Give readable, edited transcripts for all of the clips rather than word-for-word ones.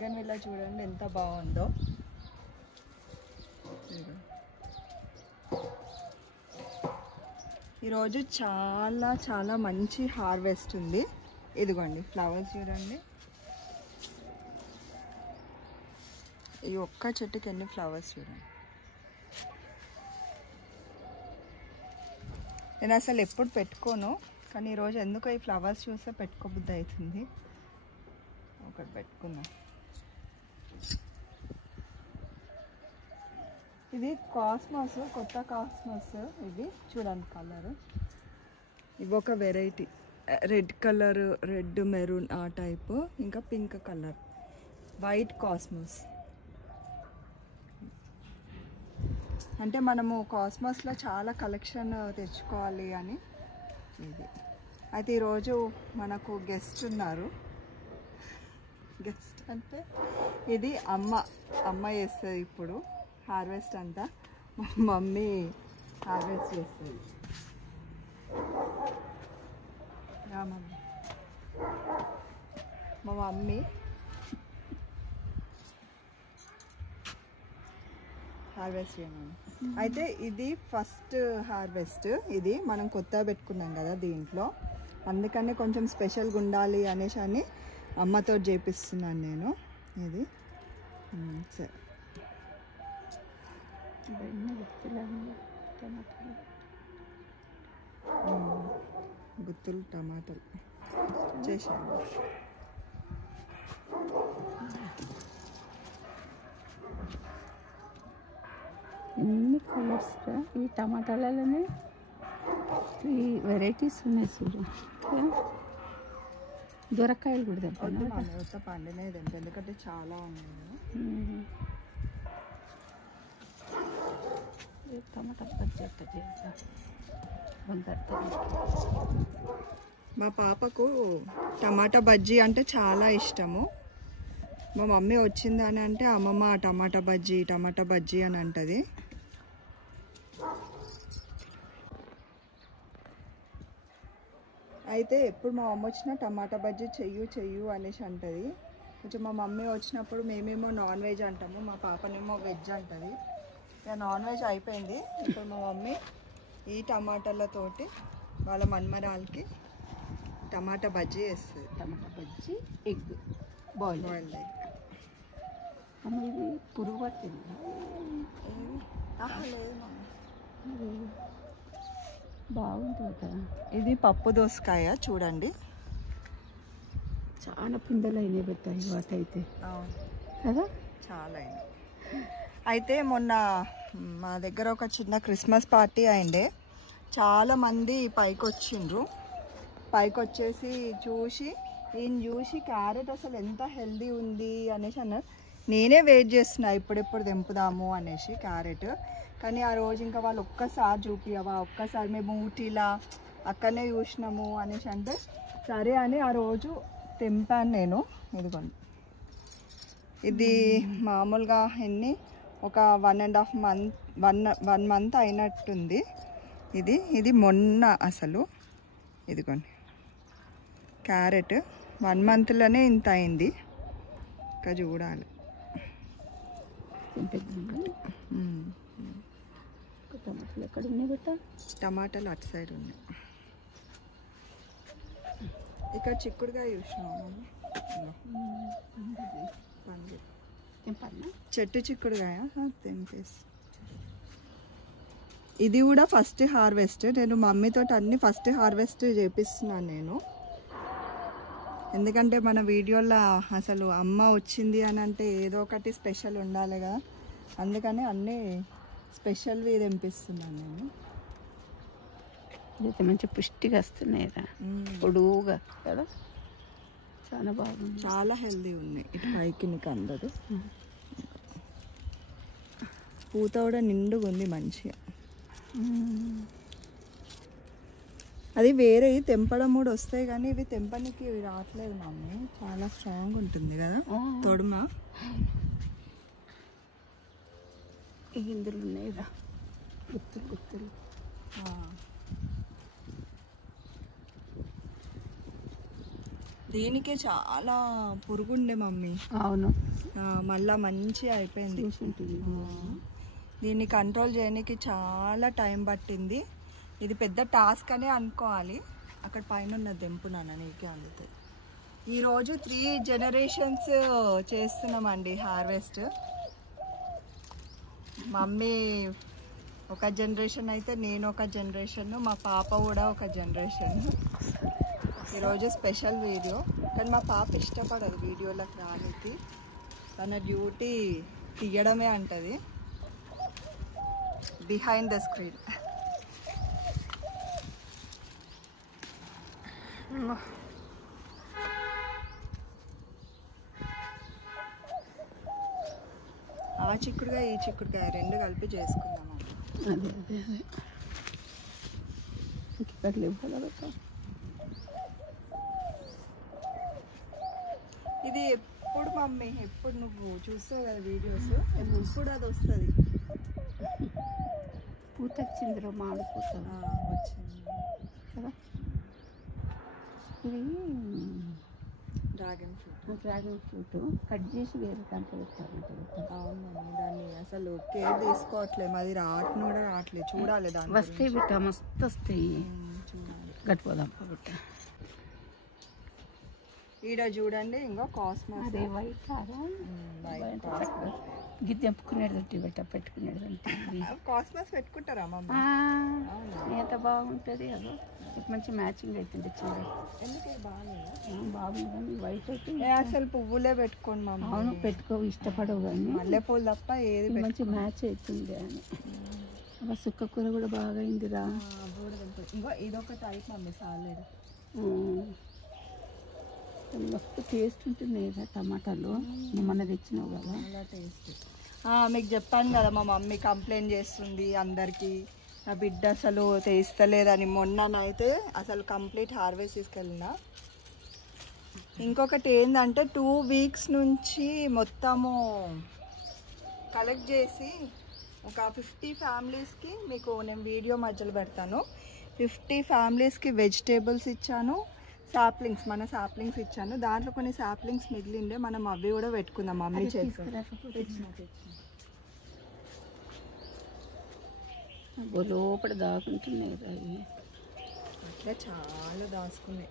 Bougainvillea చూడండి ఎంత బాగుందో. ఈరోజు చాలా చాలా మంచి హార్వెస్ట్ ఉంది. ఇదిగోండి ఫ్లవర్స్ చూడండి. ఈ ఒక్క చెట్టుకి ఎన్ని ఫ్లవర్స్ చూడండి. నేను అసలు ఎప్పుడు పెట్టుకోను, కానీ ఈరోజు ఎందుకో ఈ ఫ్లవర్స్ చూస్తే పెట్టుకోబుద్ధి అవుతుంది. ఒకటి పెట్టుకున్నాం. ఇది కాస్మోస్, కొత్త కాస్మోస్. ఇది చూడండి కలర్. ఇవి ఒక variety, red colour, red maroon ఆ టైపు, ఇంకా పింక్ కలర్, వైట్ కాస్మోస్. అంటే మనము కాస్మోస్లో చాలా కలెక్షన్ తెచ్చుకోవాలి అని ఇది. అయితే ఈరోజు మనకు గెస్ట్ ఉన్నారు. గెస్ట్ అంటే ఇది అమ్మ చేస్తుంది ఇప్పుడు హార్వెస్ట్ అంతా. మా మమ్మీ హార్వెస్ట్ చేస్తుంది. మా మమ్మీ హార్వెస్ట్ చేయమని. అయితే ఇది ఫస్ట్ హార్వెస్ట్. ఇది మనం కొత్తగా పెట్టుకున్నాం కదా దీంట్లో, అందుకనే కొంచెం స్పెషల్గా ఉండాలి అనేసి అని అమ్మతో చేపిస్తున్నాను నేను. ఇది సరే. గుత్తులు టమాటాలు చేసాను. ఎన్ని కలర్స్ ఈ టమాటాలలోనే ఈ వెరైటీస్ ఉన్నాయి చూడు. దొరకాయలు కూడా తెంప పండినది ఎందుకంటే చాలా ఉన్నాయి కదా. టమాటా బజ్జీ ఎట్లా చేద్దాం. మా పాపకు టమాటా బజ్జీ అంటే చాలా ఇష్టము. మా మమ్మీ వచ్చింది అని అంటే అమ్మమ్మ టమాటా బజ్జీ అని అంటది. అయితే ఎప్పుడు మా అమ్మ వచ్చినా టమాటా బజ్జీ చెయ్యు అనేసి అంటది. కొంచెం మా మమ్మీ వచ్చినప్పుడు మేమేమో నాన్ వెజ్ అంటాము, మా పాపనేమో వెజ్ అంటది. ఇక నాన్ వెజ్ అయిపోయింది. ఇప్పుడు మా మమ్మీ ఈ టమాటాలతోటి వాళ్ళ మన్మరాలకి టమాటా బజ్జీ వేస్తుంది. టమాటా బజ్జీ, ఎగ్ బాయిల్డ్ ఎగ్. ఇది పురుగు పట్టింది. బాగుంటుంది కదా. ఇది పప్పు దోసకాయ చూడండి. చాలా పిందెలు అయినాయి పెట్టాయి వాటైతే కదా, చాలా అయినాయి. అయితే మొన్న మా దగ్గర ఒక చిన్న క్రిస్మస్ పార్టీ అయిండే. చాలామంది పైకి వచ్చిండ్రు. పైకి వచ్చేసి ఈయన చూసి క్యారెట్ అసలు ఎంత హెల్దీ ఉంది అనేసి అన్నారు. నేనే వెయిట్ చేస్తున్నా ఎప్పుడెప్పుడు తెంపుదాము అనేసి క్యారెట్. కానీ ఆ రోజు ఇంకా వాళ్ళు ఒక్కసారి చూపియవా, ఒక్కసారి మేము ఊటీలా అక్కడనే చూసినాము అనేసి అంటే సరే అని ఆ రోజు తెంపాను నేను. ఇదిగోండి, ఇది మామూలుగా ఒక 1.5 month 1 month అయినట్టుంది. ఇది మొన్న అసలు. ఇదిగోండి క్యారెట్ 1 monthలోనే ఇంత అయింది. ఇంకా చూడాలి. టమాటాలు ఎక్కడ ఉన్నాయి బెట్ట? టమాటాలు అటు సైడ్ ఉన్నాయి. ఇక్కడ చిక్కుడుగా చూసినాము. చెట్టు చిక్కుడుగాయ తెంపేసి. ఇది కూడా ఫస్ట్ హార్వెస్ట్. నేను మమ్మీతో అన్ని ఫస్ట్ హార్వెస్ట్ చేపిస్తున్నాను నేను. ఎందుకంటే మన వీడియోలో అసలు అమ్మ వచ్చింది అని అంటే ఏదో ఒకటి స్పెషల్ ఉండాలి కదా, అందుకని అన్నీ స్పెషల్వి తెంపిస్తున్నాను నేను. అయితే మంచి పుష్టిగా వస్తున్నాయి కదా, పొడువుగా కదా, చాలా బాగుంది. చాలా హెల్దీ ఉన్నాయి. ఇటు పైకి నీకు అందదు. పూత కూడా నిండుగా ఉంది మంచిగా. అది వేరే తెంపడం కూడా వస్తాయి, కానీ ఇవి తెంపనికి రావట్లేదు మమ్మీ. చాలా స్ట్రాంగ్ ఉంటుంది కదా తొడుమ. ఇందులో ఉన్నాయి గుత్తులు. దీనికే చాలా పురుగుండే మమ్మీ. అవును, మళ్ళా మంచిగా అయిపోయింది. దీన్ని కంట్రోల్ చేయడానికి చాలా టైం పట్టింది. ఇది పెద్ద టాస్క్ అనే అనుకోవాలి. అక్కడ పైన ఉన్న దెంపునాన్న నీకే అందుతుంది. ఈరోజు 3 generations చేస్తున్నామండి హార్వెస్ట్. మమ్మీ ఒక జనరేషన్ అయితే, నేను ఒక జనరేషన్, మా పాప కూడా ఒక జనరేషన్. ఈరోజు స్పెషల్ వీడియో, కానీ మా పాప ఇష్టపడదు వీడియోలకు రానికి. తన డ్యూటీ తీయడమే అంటది, బిహైండ్ ద స్క్రీన్. ఆ చిక్కుడుగా ఈ చిక్కుడుగా 2 కలిపి చేసుకుందాం. అదే అదే అదే ఇది ఎప్పుడు మమ్మీ, ఎప్పుడు నువ్వు చూస్తావు కదా వీడియోస్, ఎప్పుడు అది వస్తుంది. పూత వచ్చిందిరా, మామిడి పూత వచ్చింది కదా. ఇది డ్రాగన్ ఫ్రూట్ కట్ చేసి వేరే దాంట్లో పెట్టాలంటే. అవును మమ్మీ, దాన్ని అసలు కేర్ తీసుకోవట్లేదు. అది రావట్ను కూడా రావట్లేదు. చూడాలి దాన్ని. వస్తాయి బిట్ట, మస్తు వస్తాయి. గట్టిపోదాం బిట్ట. ఈడ చూడండి, ఇంకో కాస్మస్. అదే వైట్ గిద్ద చెప్పుకునేదంటే బిట్ట, పెట్టుకునేదంటే. కాస్మస్ పెట్టుకుంటారా మమ్మీ? ఎంత బాగుంటుంది అదో, మంచి మ్యాచింగ్ అవుతుంది చూడండి. ఎందుకు బాగుంది? బాగుంది కానీ వైట్ అయితే అసలు పువ్వులే పెట్టుకోండి మమ్మీ. అవును, పెట్టుకోవు, ఇష్టపడవు కానీ మల్లెపూలు తప్ప ఏది మంచి మ్యాచ్ అవుతుంది అని. సుక్క కూర కూడా బాగా అయిందిరా. ఇంకో ఇదొక టైప్ మమ్మీ, సాలేడు. మస్తు టేస్ట్ ఉంటుంది కదా టమాటాలు. మొన్న తెచ్చినావు కదా, చాలా టేస్ట్. మీకు చెప్పాను కదా, మా మమ్మీ కంప్లైంట్ చేస్తుంది అందరికీ, నా బిడ్డ అసలు తెస్తలేదని. మొన్ననైతే అసలు కంప్లీట్ హార్వెస్ట్ తీసుకెళ్ళిన. ఇంకొకటి ఏంటంటే 2 weeks నుంచి మొత్తము కలెక్ట్ చేసి ఒక 50 ఫ్యామిలీస్కి, మీకు నేను వీడియో మధ్యలో పెడతాను, 50 ఫ్యామిలీస్కి వెజిటేబుల్స్ ఇచ్చాను, సాప్లింగ్స్, మన సాప్లింగ్స్ ఇచ్చాను. దాంట్లో కొన్ని సాప్లింగ్స్ మిగిలిండే, మనం అవి కూడా పెట్టుకుందాం. మమ్మీ లోపల దాకుంటున్నాయి అవి, అట్లా చాలా దాచుకున్నాయి.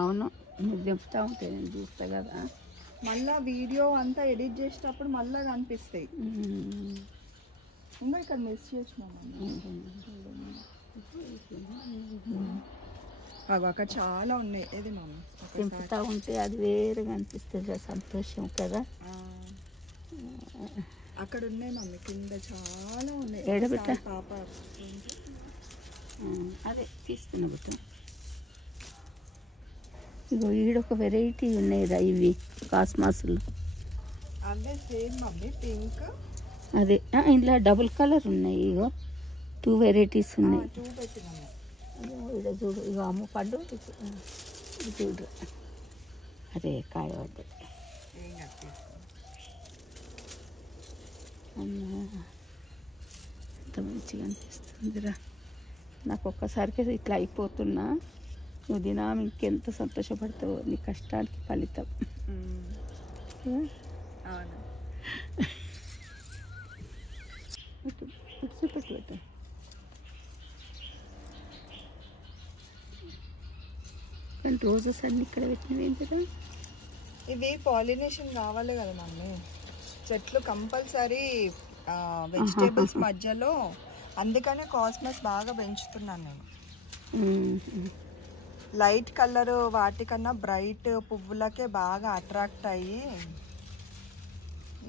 అవును, మీరు చెప్తా ఉంటే నేను చూస్తా కదా. మళ్ళీ వీడియో అంతా ఎడిట్ చేసేటప్పుడు మళ్ళీ కనిపిస్తాయి. ఇంకా ఇక్కడ మిస్ చేసినాం అక్కడ చాలా ఉన్నాయి. ఏది మమ్మీ తెంపుతా ఉంటే అది వేరుగా అనిపిస్తుంది, సంతోషం కదా. అక్కడ ఉన్నాయి మమ్మీ, కింద చాలా ఉన్నాయి. ఏడబెట్ట పాప అదే తీసుకున్నా బిట్ట. ఇగో ఈడొక వెరైటీ ఉన్నాయిరా, ఇవి కాస్మాసులు. అవే సేమ్ మమ్మీ, పింక్. అదే ఇందులో డబుల్ కలర్ ఉన్నాయి. ఇగో 2 varieties ఉన్నాయి. 2 పెట్టినాము. ఇక చూడు, ఇక అమ్మ పండు చూడు, అదే కాయ పడ్డది. ఎంత మంచిగా అనిపిస్తుందిరా. నాకు ఒక్కసారికి ఇట్లా అయిపోతున్నా, నువ్వు దినం ఇంకెంత సంతోషపడతావు, నీ కష్టానికి ఫలితం. పెట్టు రోజెస్ అన్ని ఇక్కడ పెట్టినవి ఏంటరా? ఇవి పాలినేషన్ కావాలి కదా మమ్మీ. చెట్లు కంపల్సరీ వెజిటేబుల్స్ మధ్యలో, అందుకనే కాస్మస్ బాగా పెంచుతున్నాను నేను. లైట్ కలర్ వాటికన్నా బ్రైట్ పువ్వులకే బాగా అట్రాక్ట్ అయ్యి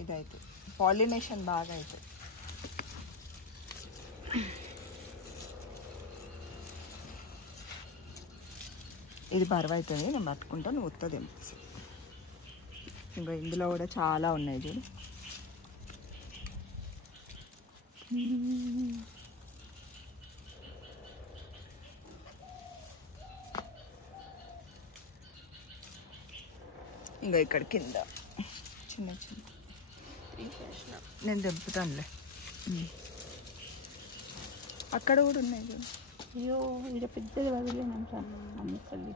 ఇదైతే పాలినేషన్ బాగా అవుతుంది. ఇది బరువు అవుతుంది, నేను పట్టుకుంటా, నువ్వు ఉత్తది. ఇంకా ఇందులో కూడా చాలా ఉన్నాయి చూడు. ఇంకా ఇక్కడ కింద చిన్న చిన్న నేను దింపుతానులే. అక్కడ కూడా ఉన్నాయి చూడు. అయ్యో, ఇక్కడ పెద్దది వదిలేనంటాను అమ్మ తల్లి.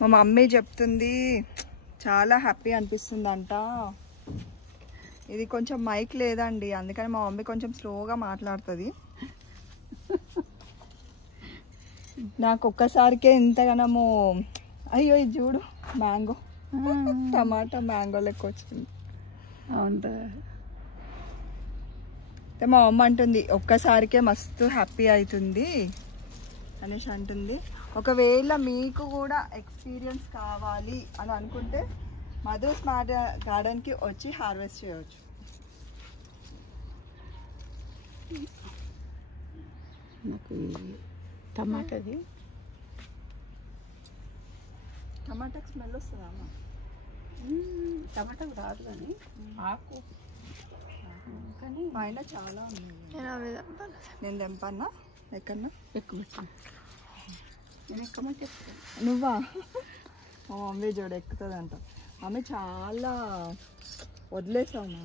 మా మమ్మీ చెప్తుంది చాలా హ్యాపీ అనిపిస్తుందంట. ఇది కొంచెం మైక్ లేదండి, అందుకని మా మమ్మీ కొంచెం స్లోగా మాట్లాడుతుంది. నాకు ఒక్కసారికే ఇంతగానము అయ్యో ఇది చూడు మ్యాంగో, టమాటా మ్యాంగో లెక్క వచ్చింది. అవునా, మా అమ్మ అంటుంది ఒక్కసారికే మస్తు హ్యాపీ అవుతుంది అనేసి అంటుంది. ఒకవేళ మీకు కూడా ఎక్స్పీరియన్స్ కావాలి అని అనుకుంటే మధు స్మార్ట్ గార్డెన్కి వచ్చి హార్వెస్ట్ చేయవచ్చు. నాకు టమాటాది టమాటాకి స్మెల్ వస్తుందా అమ్మ? టమాటాకు రాదు కానీ ఆకు, కానీ పైన చాలా ఉన్నాయి. నేను తెంపన్నా ఎక్కడన్నా ఎక్కువ పెట్టాను. నేను ఎక్కమంటే చెప్తాను. నువ్వా? మా మమ్మీ చూడ ఎక్కుతుంది అంట. మమ్మీ చాలా వదిలేసావు మా.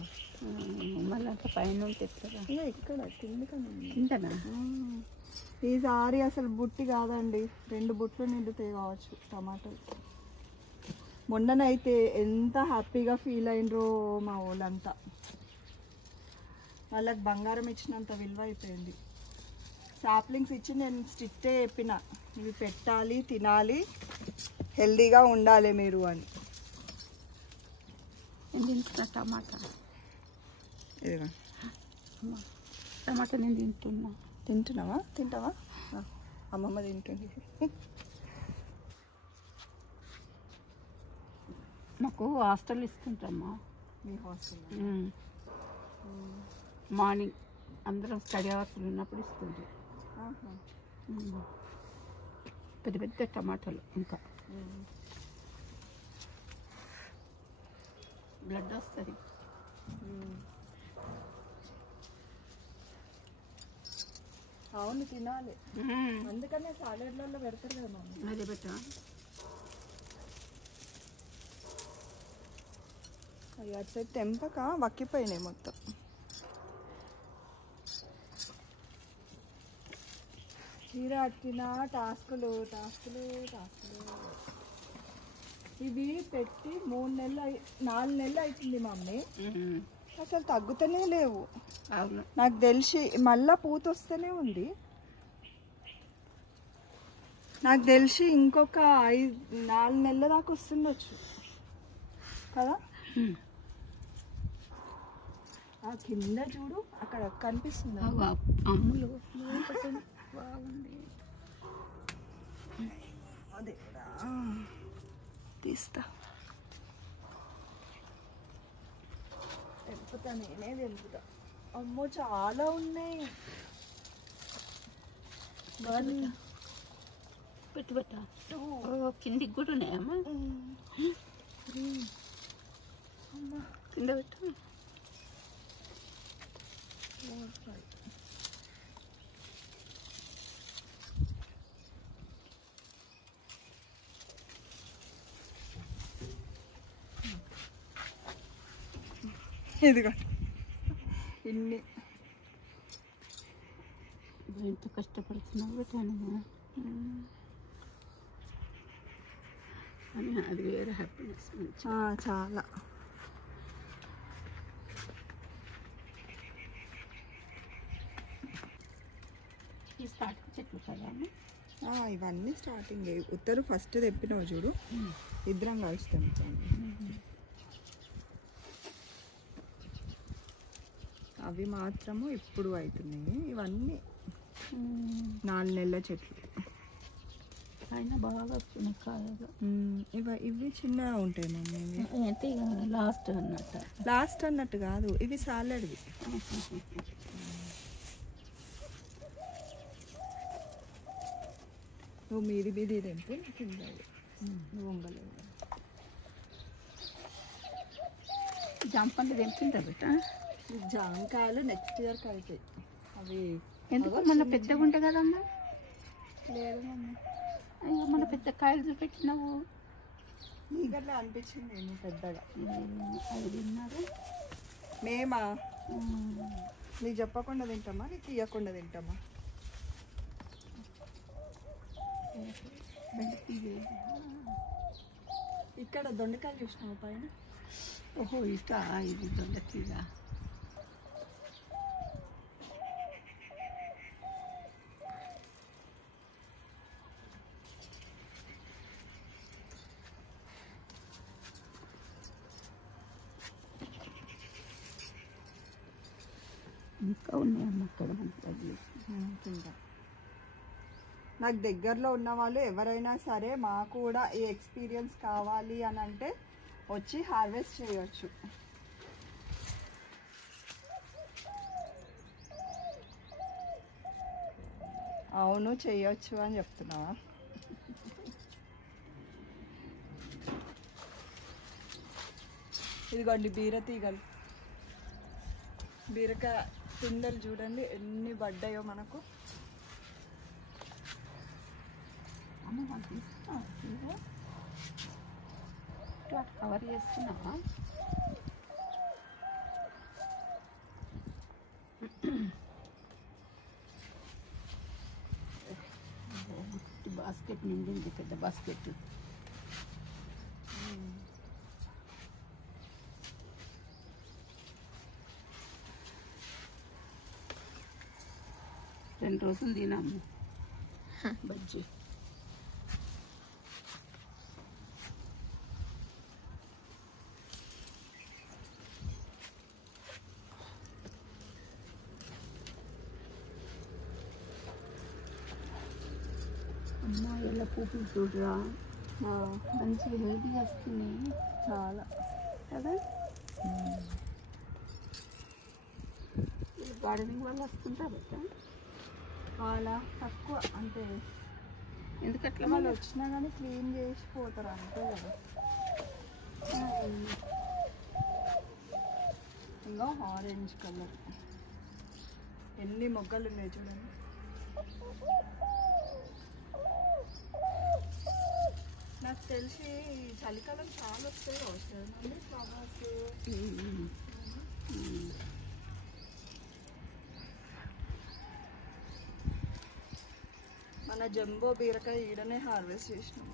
మళ్ళీ అట్లా పైన తెస్తారా? ఇక ఇక్కడ కిందకన్నా ఇంతనా? ఈసారి అసలు బుట్టి కాదండి, 2 బుట్లు నిండుతాయి కావచ్చు టమాటాలు. మొన్ననైతే ఎంత హ్యాపీగా ఫీల్ అయినరో మా వాళ్ళంతా. వాళ్ళకి బంగారం ఇచ్చినంత విలువ అయిపోయింది. సాప్లింగ్స్ ఇచ్చి నేను స్ట్రిక్టే చెప్పిన, ఇవి పెట్టాలి, తినాలి, హెల్దీగా ఉండాలి మీరు అని. నేను తింటున్నా టమాటా. ఇదిగా టమాటా నేను తింటున్నా. తింటున్నావా? తింటావా? అమ్మమ్మ తింటుంది. మాకు హాస్టల్ ఇస్తుంటామ్మా. మీ హాస్టల్ మార్నింగ్ అందరం స్టడీ అవర్స్లు ఉన్నప్పుడు ఇస్తుంది. పెద్ద పెద్ద టమాటాలు, ఇంకా బ్లడ్ వస్తుంది. అవును తినాలి, అందుకనే సాలెడ్లలో పెడతారు కదా మమ్మీ. అదే పెట్టా. అవి అటు సైడ్ తెంపక వక్కిపోయినాయి మొత్తం. చీర అట్టిన టాస్కులు టాస్కులు టాస్కులు. ఇవి పెట్టి 3 నెలలు 4 నెలలు అవుతుంది మమ్మీ, అసలు తగ్గుతూనే లేవు. అవును, నాకు తెలిసి మళ్ళా పూత వస్తూనే ఉంది. నాకు తెలిసి ఇంకొక 4 నెలల దాకా వస్తుండొచ్చు కదా. ఆ కింద చూడు, అక్కడ కనిపిస్తుంది అమ్ములు బాగుంది. అదే తీస్తా, తెంపుతా, నేనే తెంపుతా. అమ్మో చాలా ఉన్నాయి. పెట్టు పెట్ట. కిందికి కూడా ఉన్నాయమ్మా. కింద పెట్టు. ఇదిగో ఇన్ని. ఎంత కష్టపడుతున్నావు పెట్టాను అని, అది వేరే హ్యాపీనెస్. చాలా. ఈ స్టార్టింగ్ చెట్లు కదా ఇవన్నీ స్టార్టింగ్. ఉత్తరు ఫస్ట్ తెప్పినావు చూడు, ఇద్దరం కలిసి తెంపుతాను. అవి మాత్రము ఇప్పుడు అవుతున్నాయి. ఇవన్నీ 4 నెలల చెట్లు. అయినా బాగా వస్తున్నాయి కాయలు. ఇవి చిన్నగా ఉంటాయి మమ్మీ. అంటే లాస్ట్ అన్నట్టు. లాస్ట్ అన్నట్టు కాదు, ఇవి సాలడ్వి. నువ్వు మీది మీది తెంపు, కింద నువ్వు వంగలేవు. జాంపండు తెంపిందా బిడ్డ? జాంకాయలు నెక్స్ట్ ఇయర్కి అవుతాయి. అవి ఎందుకు మన పెద్దగా ఉంటాయి కదమ్మా? లేదు మమ్మీ, అయ్యో మన పెద్ద కాయలు చూపెట్టినావు. నీకట్లా అనిపించింది నేను పెద్దగా. అవి తిన్నారు మేమా? నీకు చెప్పకుండా తింటామా, నీకు తీయకుండా తింటామా? ఇక్కడ దొండకాయలు చూసినావు పైన? ఓహో ఇక ఇది దొండతీగా. ఇంకా ఉన్నాయమ్మ అక్కడ మనకి. నాకు దగ్గరలో ఉన్న వాళ్ళు ఎవరైనా సరే మాకు కూడా ఈ ఎక్స్పీరియన్స్ కావాలి అని అంటే వచ్చి హార్వెస్ట్ చేయొచ్చు. అవును చేయొచ్చు అని చెప్తున్నావా? ఇదిగోండి బీరతీగలు, బీరకాయ పిందెలు చూడండి ఎన్ని పడ్డాయో మనకు. కవర్ చేస్తున్నావా? బాస్కెట్ నిండింది, పెద్ద బాస్కెట్. రెండు రోజులు తినాము బజ్జీ. అమ్మ ఎలా పూపులు చూడరా, మంచిగా హెల్తీగా వస్తున్నాయి చాలా కదా. గార్డెనింగ్ వాళ్ళు వస్తుంటారు అలా తక్కువ, అంటే ఎందుకట్లా వాళ్ళు వచ్చినా కానీ క్లీన్ చేసి పోతారు అంతే కదా. ఇంకా ఆరెంజ్ కలర్ ఎన్ని మొగ్గలు ఉన్నాయి చూడండి. నాకు తెలిసి చలికాలం చాలా వస్తాయి అవసరం ఫ్లవర్స్. మన జంబో బీరకాయ ఈడనే హార్వెస్ట్ చేసినాం.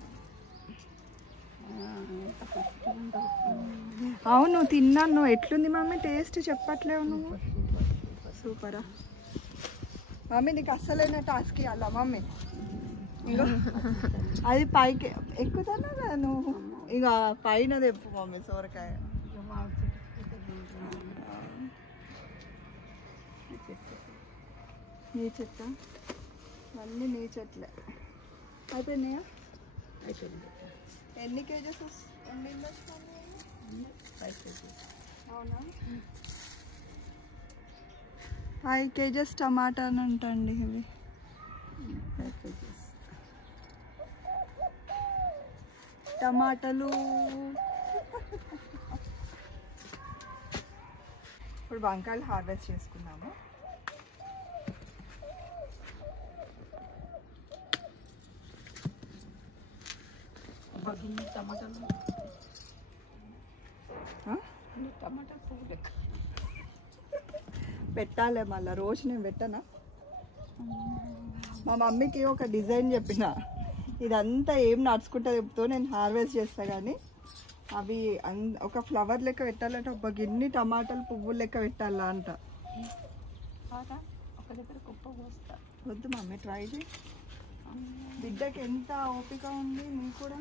అవును తిన్నాను. నువ్వు ఎట్లుంది మమ్మీ టేస్ట్ చెప్పట్లేవు నువ్వు? సూపరా మమ్మీ, నీకు అస్సలైన టాస్క్ ఇవ్వాలా మమ్మీ? ఇంకో అది పైకి ఎక్కుతాను కదా నువ్వు, ఇక పైన తెప్పు మమ్మీ సోరకాయ. నీ చెట్ట అన్నీ నీ చెట్లే అయిపోయినాయా? ఎన్ని కేజెస్ అవునా? 5 కేజెస్ టమాటా అని ఉంటాయండి ఇవి. 5 కేజెస్ టమాటాలు. ఇప్పుడు వంకాయలు హార్వెస్ట్ చేసుకున్నాము. టమాటాలు పెట్టాలి మళ్ళీ, రోజు నేను పెట్టనా? మా మమ్మీకి ఒక డిజైన్ చెప్పిన, ఇదంతా ఏం నడుచుకుంటా చెప్తూ నేను హార్వెస్ట్ చేస్తా కానీ అవి ఒక ఫ్లవర్ లెక్క పెట్టాలంటే ఒక గిన్ని టమాటాలు పువ్వులు లెక్క పెట్టాలా అంట. ఒక దగ్గర కుప్ప పోస్తా. వద్దు మమ్మీ ట్రై చేయి. బిడ్డకి ఎంత ఓపిక ఉంది, నీకు కూడా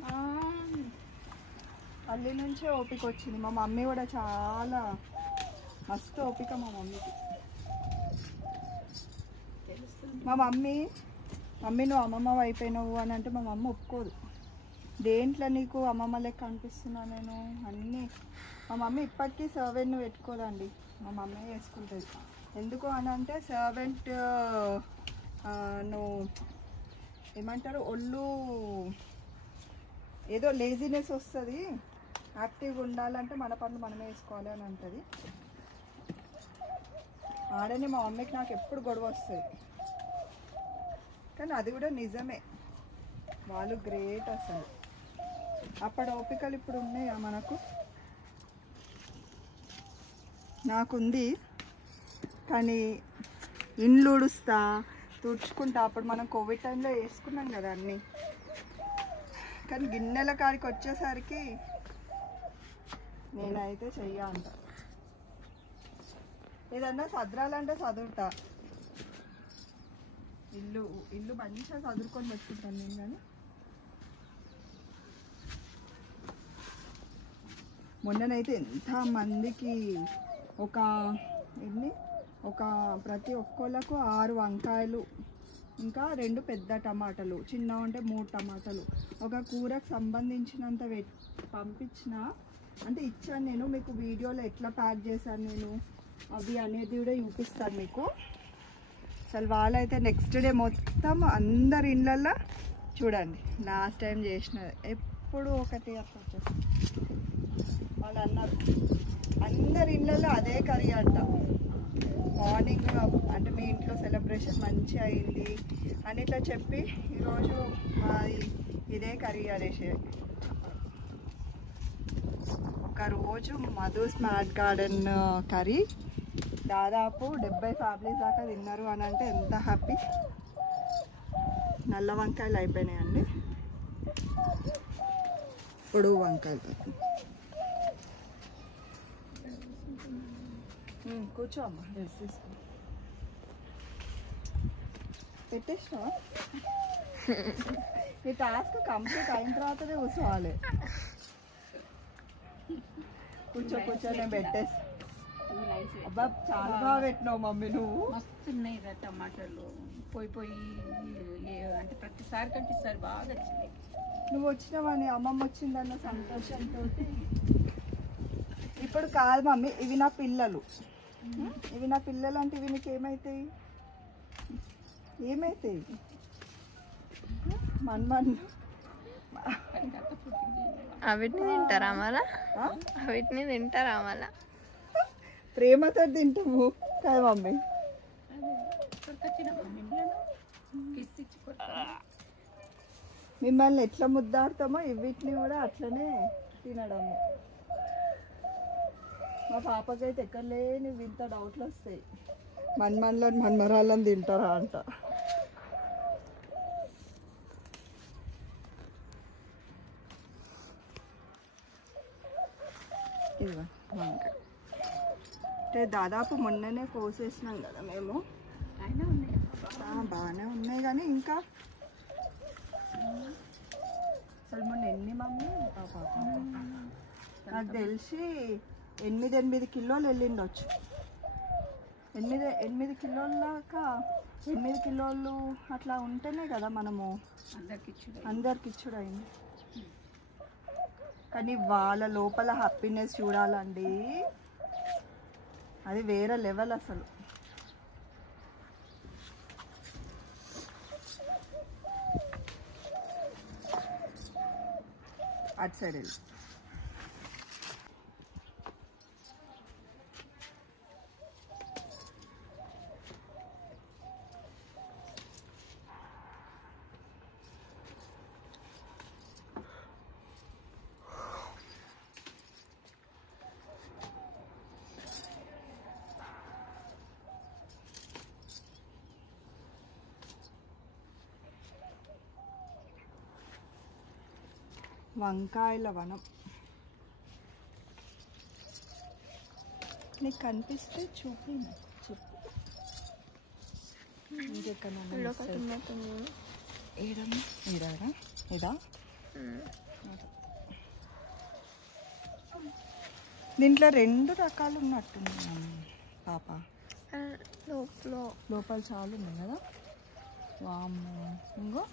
పల్లి నుంచే ఓపిక వచ్చింది. మా మమ్మీ కూడా చాలా మస్తు ఓపిక మా మమ్మీకి. మా మమ్మీ నువ్వు అమ్మమ్మ అయిపోయినావు అని అంటే మా మమ్మీ ఒప్పుకోదు. దేంట్లో నీకు అమ్మమ్మ లెక్క అనిపిస్తున్నా నేను అన్నీ. మా మమ్మీ ఇప్పటికీ సర్వెంట్ను పెట్టుకోదండి, మా మమ్మీ వేసుకుంటుంది. ఎందుకు అని అంటే సర్వెంట్ నువ్వు ఏమంటారు, ఒళ్ళు ఏదో లేజినెస్ వస్తుంది, యాక్టివ్గా ఉండాలంటే మన పనులు మనమే వేసుకోవాలి అని అంటుంది. ఆడనే మా మమ్మీకి నాకు ఎప్పుడు గొడవ వస్తుంది, కానీ అది కూడా నిజమే. వాళ్ళు గ్రేట్ అసలు. అప్పటి ఓపికలు ఇప్పుడు ఉన్నాయా మనకు? నాకుంది, కానీ ఇండ్లు ఉడుస్తా తుడుచుకుంటా. అప్పుడు మనం కోవిడ్ టైంలో వేసుకున్నాం కదా అన్నీ, కానీ గిన్నెల కాడికి వచ్చేసరికి నేనైతే చెయ్య అంట. ఏదన్నా సదరాలంటే చదువుతా, ఇల్లు ఇల్లు మంచిగా చదువుకొని పెట్టుకుంటాను నేను. కానీ మొన్ననైతే ఎంత మందికి ప్రతి ఒక్కళ్ళకు 6 వంకాయలు, ఇంకా 2 పెద్ద టమాటాలు, చిన్న అంటే 3 టమాటాలు, ఒక కూరకు సంబంధించినంత పంపించిన అంటే ఇచ్చాను నేను. మీకు వీడియోలో ఎట్లా ప్యాక్ చేశాను నేను అవి అనేది కూడా చూపిస్తాను మీకు. అసలు వాళ్ళైతే నెక్స్ట్ డే మొత్తం అందరి ఇళ్ళల్లో చూడండి, లాస్ట్ టైం చేసిన ఎప్పుడు ఒకటి అట్లా వచ్చేస్తుంది. వాళ్ళు అన్నారు అందరి ఇళ్ళల్లో అదే కర్రీ అంట. మార్నింగ్ అంటే మీ ఇంట్లో సెలబ్రేషన్ మంచిగా అయింది అని ఇట్లా చెప్పి ఈరోజు ఇదే కర్రీ అనేసి. ఒకరోజు మధు స్మార్ట్ గార్డెన్ కర్రీ దాదాపు 70 ఫ్యామిలీస్ దాకా తిన్నారు అని అంటే ఎంత హ్యాపీ. నల్ల వంకాయలు అయిపోయినాయండి, పొడుగు వంకాయలు. కూర్చో అమ్మా, డ్రెస్ తీసుకో. పెట్టేసినా ఈ టాస్క్ కంప్లీట్ అయిన తర్వాతనే కూర్చోవాలి. కూర్చో నేను పెట్టేస్తా. అబ్బా చాలా బాగా పెట్టినావు మమ్మీ నువ్వు. మస్తున్నాయి కదా టమాటాలు, పోయి అంటే ప్రతిసారి కంటే ఈసారి బాగా వచ్చినాయి. నువ్వు వచ్చినావని అమ్మమ్మ వచ్చిందన్న సంతోషంతో. ఇప్పుడు కాదు మమ్మీ, ఇవి నా పిల్లలు, ఇవి నా పిల్లలు అంటే ఇవి నీకు ఏమవుతాయి? మన్మన్ అవిటిని తింటారా మళ్ళా? అవిటిని తింటారా మళ్ళా? ప్రేమతో తింటాము కదా మమ్మీ. మిమ్మల్ని ఎట్లా ముద్దాడుతామో వీటిని కూడా అట్లనే తినడము. మా పాపకైతే ఎక్కడ లేని వింత డౌట్లు వస్తాయి, మన్మరాళ్ళని తింటారా అంట. ఇదిగో వంకాయ అంటే దాదాపు మొన్ననే కోసేసినాం కదా మేము. బాగానే ఉన్నాయి కానీ ఇంకా అసలు మొన్న ఎన్ని మమ్మీ నాకు తెలిసి 8 కిలోలు వెళ్ళిండొచ్చు. 8 కిలోల దాకా 8 కిలోలు అట్లా ఉంటేనే కదా మనము అందరికి ఇచ్చుడు అయింది. కానీ వాళ్ళ లోపల హ్యాపీనెస్ చూడాలండి, అది వేరే లెవెల్ అసలు. అటు సైడ్ వెళ్ళి వంకాయల వనం. నీకు కనిపిస్తే చూపి, చెప్పు. ఇంకెక్కడన్నా ఏడమ్మా, ఇదా దీంట్లో 2 రకాలు ఉన్నట్టుంది పాప. లోపల చాలా ఉన్నాయి కదా. వామ్మో, ఇంకో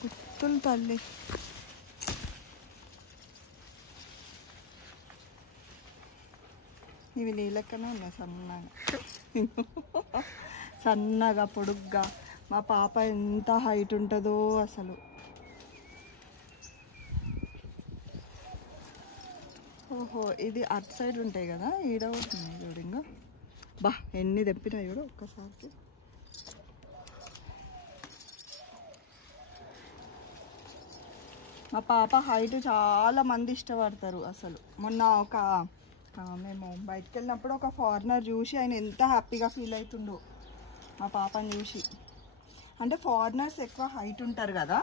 గుత్తులు తల్లి. ఇవి నీళ్ళక్కనే ఉన్నాయి సన్నగా పొడుగ్గా. మా పాప ఎంత హైట్ ఉంటుందో అసలు. ఓహో, ఇది అటు సైడ్ ఉంటాయి కదా, ఈడ ఉంటుంది చూడు. ఇంకా బా ఎన్ని తెప్పినాయి చూడు ఒక్కసారికి. మా పాప హైట్ చాలా మంది ఇష్టపడతారు అసలు. మొన్న మేము బయటకు వెళ్ళినప్పుడు ఒక ఫారినర్ చూసి ఆయన ఎంత హ్యాపీగా ఫీల్ అవుతుండో మా పాపని చూసి. అంటే ఫారినర్స్ ఎక్కువ హైట్ ఉంటారు కదా,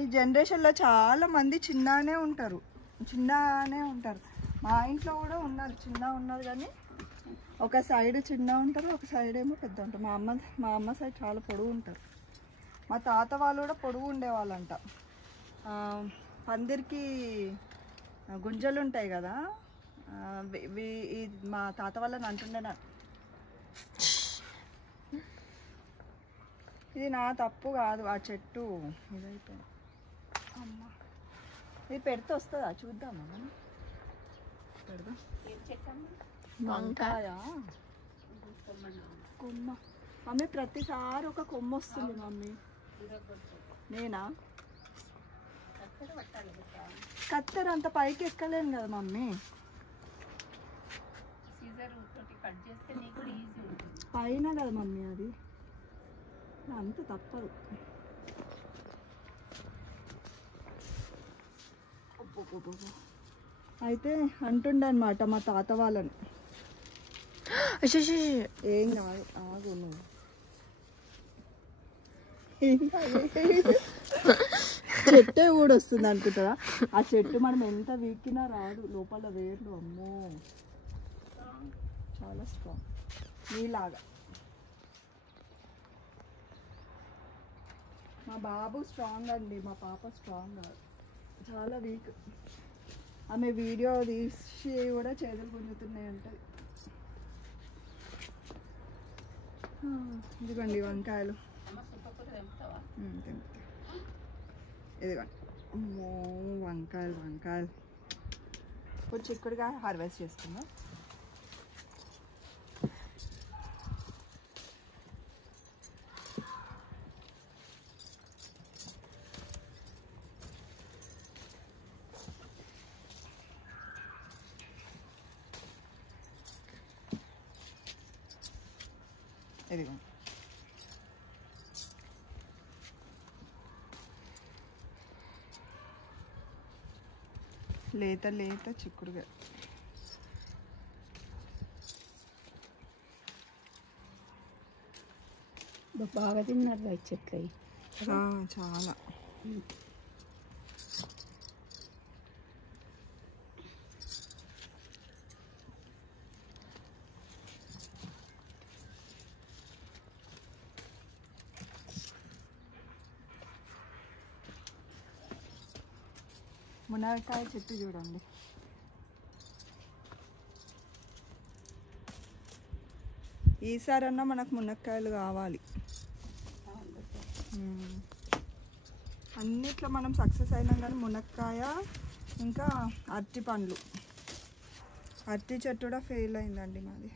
ఈ జనరేషన్లో చాలా మంది చిన్ననే ఉంటారు. మా ఇంట్లో కూడా ఉన్నారు, చిన్న ఉన్నారు, కానీ ఒక సైడ్ చిన్న ఉంటారు, ఒక సైడ్ ఏమో పెద్ద ఉంటారు. మా అమ్మ సైడ్ చాలా పొడవు ఉంటారు. మా తాత వాళ్ళు కూడా పొడవు ఉండేవాళ్ళంట. పందిరికి గుంజలు ఉంటాయి కదా, మా తాత వాళ్ళని అంటుండే. ఇది నా తప్పు కాదు, ఆ చెట్టు ఇదైపోయింది. అమ్మ ఇది పెడితే వస్తుందా చూద్దామా? పెడదాం. వంకాయ కొమ్మ. మమ్మీ ప్రతిసారి ఒక కొమ్మ వస్తుంది మమ్మీ. నేనా? కత్తెర అంత పైకి ఎక్కలేను కదా మమ్మీ. పైన కదా మమ్మీ, అది అంత తప్పదు. అయితే అంటుండే అనమాట మా తాత వాళ్ళని, ఏం కాదు ఆగు నువ్వు, చెట్టే కూడా వస్తుంది అనుకుంటారా? ఆ చెట్టు మనం ఎంత వీకినా రాదు, లోపల వేర్లు అమ్మో చాలా స్ట్రాంగ్, నీలాగా. మా బాబు స్ట్రాంగ్ అండి, మా పాప స్ట్రాంగ్ కాదు, చాలా వీక్. ఆమె వీడియో తీసి కూడా చేతులు గుంజుతున్నాయి ఉంటుంది. ఇదిగోండి వంకాయలు, ఇదిగోండి. అమ్మో వంకాయలు. ఇప్పుడు చిక్కుడుగా హార్వెస్ట్ చేసుకుందాం. ఇదిగో లేత చిక్కుడుగా. బాగా తిన్నారు రైతు చెట్లు చాలా. మునక్కాయ చెట్టు చూడండి, ఈసారన్నా మనకు మునక్కాయలు కావాలి. అన్నిట్లో మనం సక్సెస్ అయినాం, కానీ మునక్కాయ ఇంకా అరటి పండ్లు, అరటి చెట్టు కూడా ఫెయిల్ అయిందండి మాది.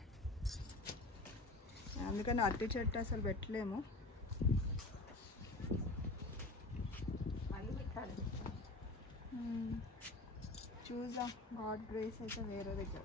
అందుకని అరటి చెట్టు అసలు పెట్టలేము. చూద్దాం, గాడ్ గ్రేస్ అయితే వేరే దగ్గర.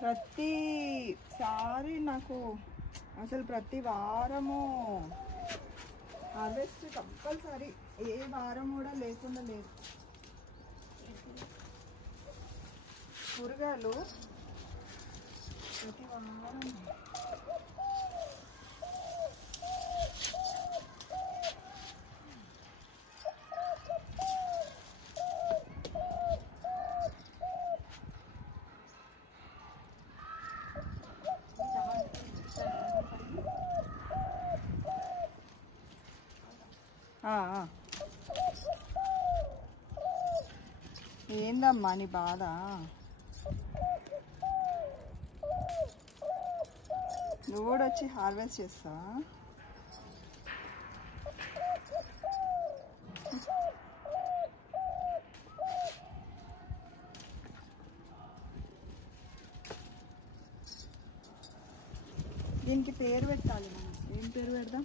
ప్రతిసారి నాకు అసలు ప్రతి వారము హార్వెస్ట్ కంపల్సరీ, ఏ వారం కూడా లేకుండా లేదు. కూరగాయలు ప్రతి వారం. ఏందమ్మా నీ బాధ? నువ్వు కూడా వచ్చి హార్వెస్ట్ చేస్తావా? దీనికి పేరు పెట్టాలి మనం. ఏం పేరు పెడదాం?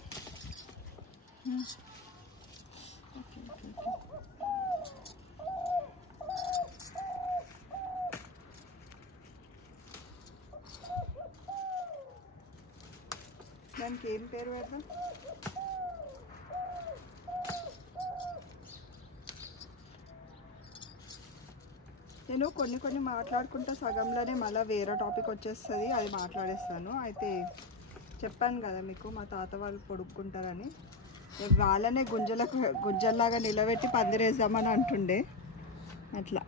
దానికి ఏం పేరు పెడదాం? నేను కొన్ని మాట్లాడుకుంటా సగంలోనే మళ్ళీ వేరే టాపిక్ వచ్చేస్తుంది, అది మాట్లాడేస్తాను. అయితే చెప్పాను కదా మీకు మా తాత వాళ్ళు పొడుక్కుంటారని, వాళ్ళనే గుంజల్లాగా నిలబెట్టి పందిరేద్దామని అంటుండే. అట్లా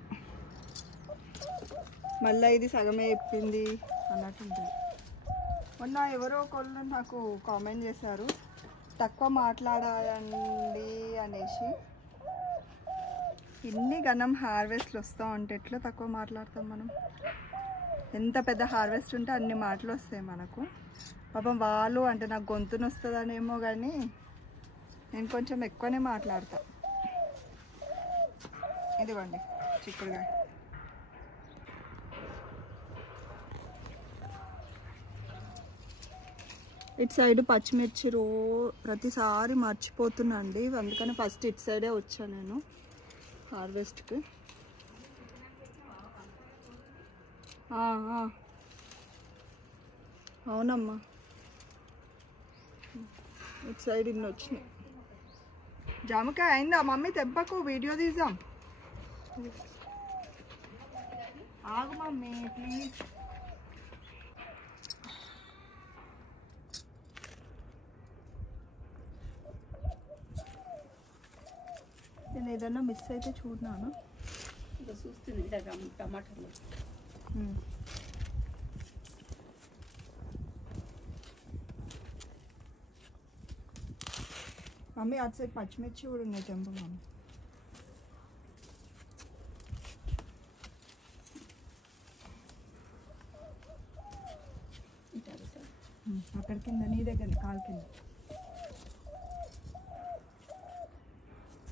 మళ్ళీ ఇది సగమే చెప్పింది అన్నట్టుంటుంది. మొన్న ఎవరో ఒకళ్ళు నాకు కామెంట్ చేశారు, తక్కువ మాట్లాడాలండి అనేసి. ఇన్ని గనం హార్వెస్ట్లు వస్తూ ఉంటే ఎట్లా తక్కువ మాట్లాడతాం మనం? ఎంత పెద్ద హార్వెస్ట్ ఉంటే అన్ని మాటలు వస్తాయి మనకు. పాపం వాళ్ళు అంటే నాకు గొంతును వస్తుందనేమో కానీ నేను కొంచెం ఎక్కువనే మాట్లాడతా. ఇదిగోండి చిక్కుడుగా. ఇటు సైడ్ పచ్చిమిర్చి ప్రతిసారి మర్చిపోతున్నా అండి, అందుకని ఫస్ట్ ఇటు సైడే వచ్చాను నేను హార్వెస్ట్కి. అవునమ్మా, ఇటు సైడ్ ఇన్ని వచ్చినాయి. జామకాయ అయిందా మమ్మీ? తెంపకు, వీడియో తీద్దాం. ఆగు మమ్మీ ప్లీజ్. నేను ఏదన్నా మిస్ అయితే చూడనాను. ఇక చూస్తుంది టమాటాలు. మమ్మీ అటు సైడ్ పచ్చిమిర్చి కూడా ఉన్నాయి, తెంపు మమ్మీ. అక్కడ కింద నీ దగ్గర కాలు కింద.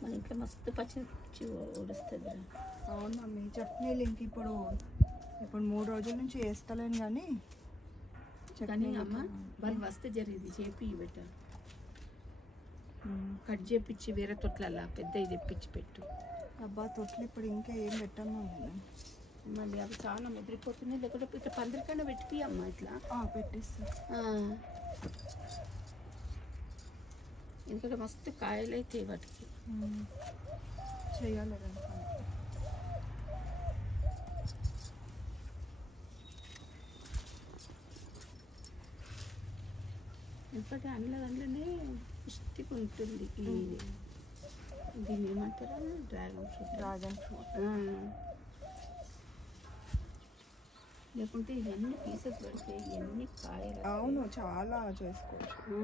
మన ఇంట్లో మస్తు పచ్చిమిర్చి ఉడుస్తుంది. అవును మమ్మీ, చట్నీలు ఇంక ఇప్పుడు 3 రోజుల నుంచి వేస్తలేను కానీ కానీ అమ్మ వాళ్ళు వస్తే జరిగింది చేపి పెట్టారు. కట్ చేపించి వేరే తొట్లల్లా పెద్ద ఇది తెప్పించి పెట్టు. అబ్బా తొట్లు ఇప్పుడు ఇంకా ఏం పెట్టాను మమ్మీ. మళ్ళీ అవి చాలా ముదిరిపోతున్నాయి. లేకుంటే ఇట్లా పందిరికన్నా పెట్టి అమ్మ ఇట్లా పెట్టిస్తా. ఎందుకంటే మస్తు కాయలు అయితే వాటికి చెయ్యాలి. ఎందుకంటే అందులోనే పుష్టిగా ఉంటుంది. దీన్ని ఏమంటారా? Dragon fruit. లేకుంటే ఇవన్నీ పీసెస్ పెడితే ఇవన్నీ కాయలు. అవును, చాలా చేసుకోవచ్చు.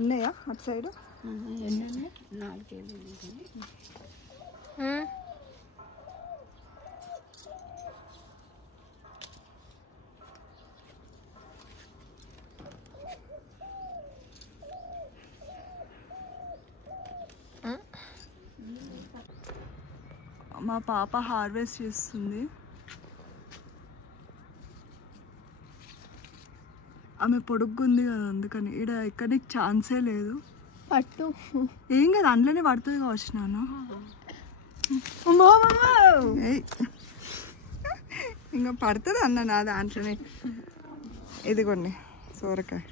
ఉన్నాయా అటు సైడ్? ఎన్ని ఉన్నాయి? 4 కేజీలు ఉన్నాయి. మా పాప హార్వెస్ట్ చేస్తుంది. ఆమె పొడుగ్గుంది కదా, అందుకని ఇక్కడ ఎక్కడికి ఛాన్సే లేదు. పట్టు ఏం కదా, అందులోనే పడుతుంది కావచ్చు నాన్న. ఇంకా పడుతుంది అన్న నా దాంట్లోనే. ఇదిగోండి సోరకాయ.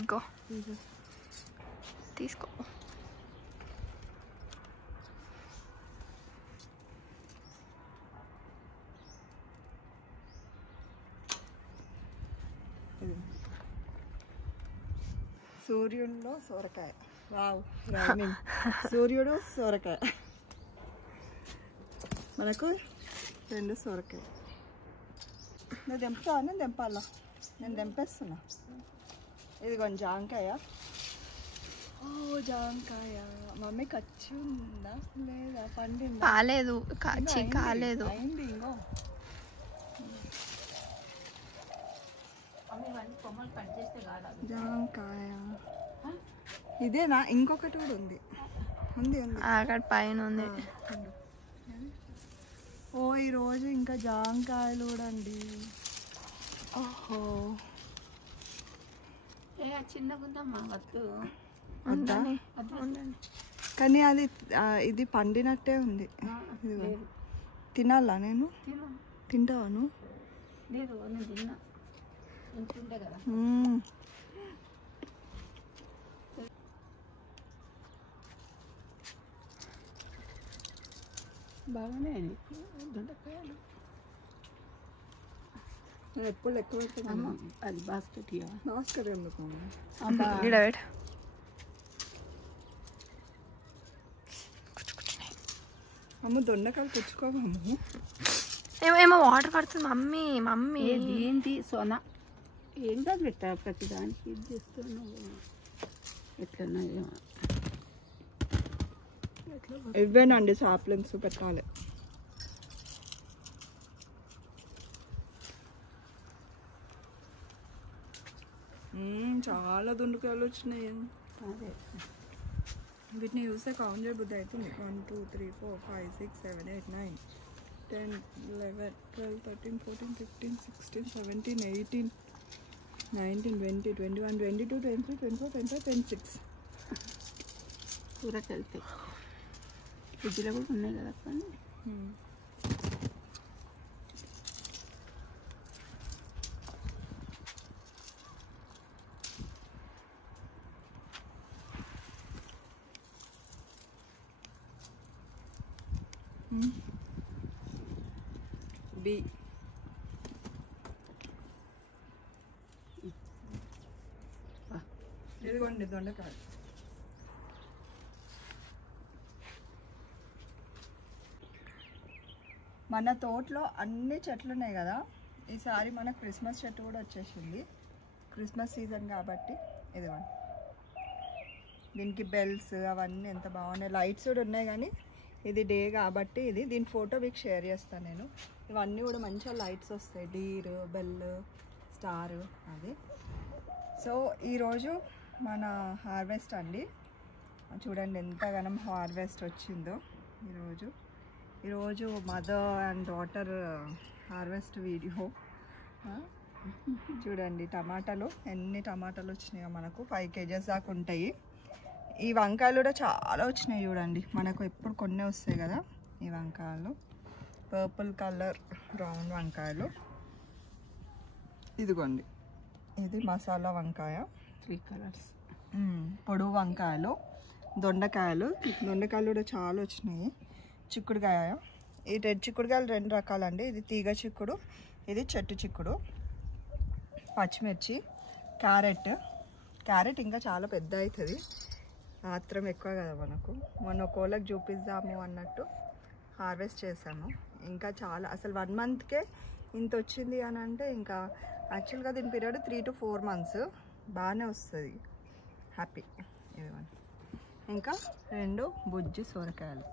ఇంకో తీసుకో. సూర్యుడిలో సోరకాయ. వావ్, సూర్యుడు సోరకాయ. మనకు 2 సోరకాయ. నువ్వు తెంపుతావా? నేను తెంపాలా? నేను తెంపేస్తున్నా. ఇదిగోండి జాంకాయ. ఓ జాంకాయ. మమ్మీ కచ్చి ఉందా లేదా? పండిందా? కాలేదు, కాలేదు. అయింది ఇంకో. జాంకాయ ఇదేనా? ఇంకొకటి కూడా ఉంది. ఉంది అక్కడ పైన ఉంది. ఓ ఈరోజు ఇంకా జాంకాయలు కూడా అండి. ఓహో చిన్నగుందమ్మా వద్దు. వద్దా? ఉండండి. కానీ అది ఇది పండినట్టే ఉంది. ఇదిగో. తినాలా నేను? తింటావాను? లేదు నేను తిన్నా ఇంటుండే కదా. బాగానే దొండకాయలు. నేను ఎప్పుడు లెక్క పెడతాను. అది బాస్కెట్ బాస్కెట్ ఎందుకు? అమ్మ దొండకాయలు తెచ్చుకోవమ్ము. ఏమో వాటర్ పడుతుంది మమ్మీ. మమ్మీ ఏంటి సోనా ఏం కాదు పెట్ట ప్రతి దానికి ఇది చేస్తున్నావు. ఎట్లన్నా ఇవ్వేనండి సాప్లింగ్స్ పెట్టాలి. చాలా దొండకాయలు వచ్చినాయి. అదే వీటిని చూస్తే కౌంట్ చేయబుద్ధి అవుతుంది. 1 2 3 4 5 6 7 8 9 10 11 12 13 14 15 16 17 18 19 20 21 22 23 24 25 26 కూరకి వెళ్తాయి. ఫ్రిడ్జ్లో కూడా ఉన్నాయి కదా కానీ బి ఇదిగోండి దొండకాయ. మన తోటలో అన్ని చెట్లు ఉన్నాయి కదా. ఈసారి మన క్రిస్మస్ చెట్టు కూడా వచ్చేసింది. క్రిస్మస్ సీజన్ కాబట్టి ఇదిగోండి. దీనికి బెల్స్ అవన్నీ ఎంత బాగున్నాయి. లైట్స్ కూడా ఉన్నాయి కానీ ఇది డే కాబట్టి దీని ఫోటో మీకు షేర్ చేస్తాను నేను. ఇవన్నీ కూడా మంచిగా లైట్స్ వస్తాయి. డీర్, బెల్, స్టార్ అది. సో ఈరోజు మన హార్వెస్ట్ అండి. చూడండి ఎంతగానం హార్వెస్ట్ వచ్చిందో ఈరోజు mother and daughter harvest video. చూడండి టమాటాలు ఎన్ని టమాటాలు వచ్చినాయో మనకు 5 kgs దాకా ఉంటాయి. ఈ వంకాయలు కూడా చాలా వచ్చినాయి చూడండి. మనకు ఎప్పుడు కొన్ని వస్తాయి కదా ఈ వంకాయలు. పర్పుల్ కలర్ రౌండ్ వంకాయలు. ఇదిగోండి ఇది మసాలా వంకాయ. 3 కలర్స్. పొడుగు వంకాయలు, దొండకాయలు కూడా చాలా వచ్చినాయి. చిక్కుడుకాయ. ఈ రెడ్ చిక్కుడుకాయలు 2 రకాలండి. ఇది తీగ చిక్కుడు, ఇది చెట్టు చిక్కుడు. పచ్చిమిర్చి, క్యారెట్ ఇంకా చాలా పెద్ద అవుతుంది. ఆత్రం ఎక్కువ కదా మనకు. మొన్న కోళ్ళకి చూపిద్దాము అన్నట్టు హార్వెస్ట్ చేసాము. ఇంకా చాలా అసలు 1 monthకే ఇంత వచ్చింది అని అంటే ఇంకా యాక్చువల్గా దీని పీరియడ్ 3 to 4 months బాగానే వస్తుంది. హ్యాపీ. ఇదిగోండి ఇంకా 2 బుజ్జి సొరకాయలు.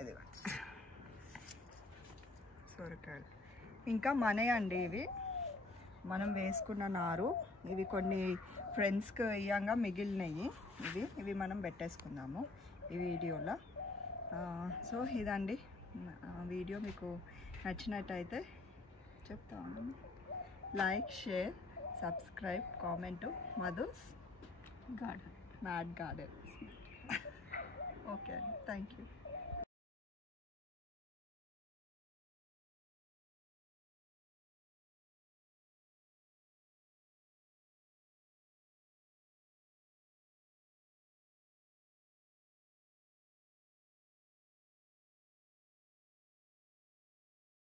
ఇదిగోండి సొరకాయలు. ఇంకా మనయే అండి ఇవి. మనం వేసుకున్న నారు. ఇవి కొన్ని ఫ్రెండ్స్కి ఇయ్యంగా మిగిలినవి. ఇవి మనం పెట్టేసుకుందాము ఈ వీడియోలో. సో ఇదండి వీడియో. మీకు నచ్చినట్టయితే చెప్తాను. Like, share, subscribe, comment. Madhu's garden, mad garden. Okay అండి, థ్యాంక్ యూ.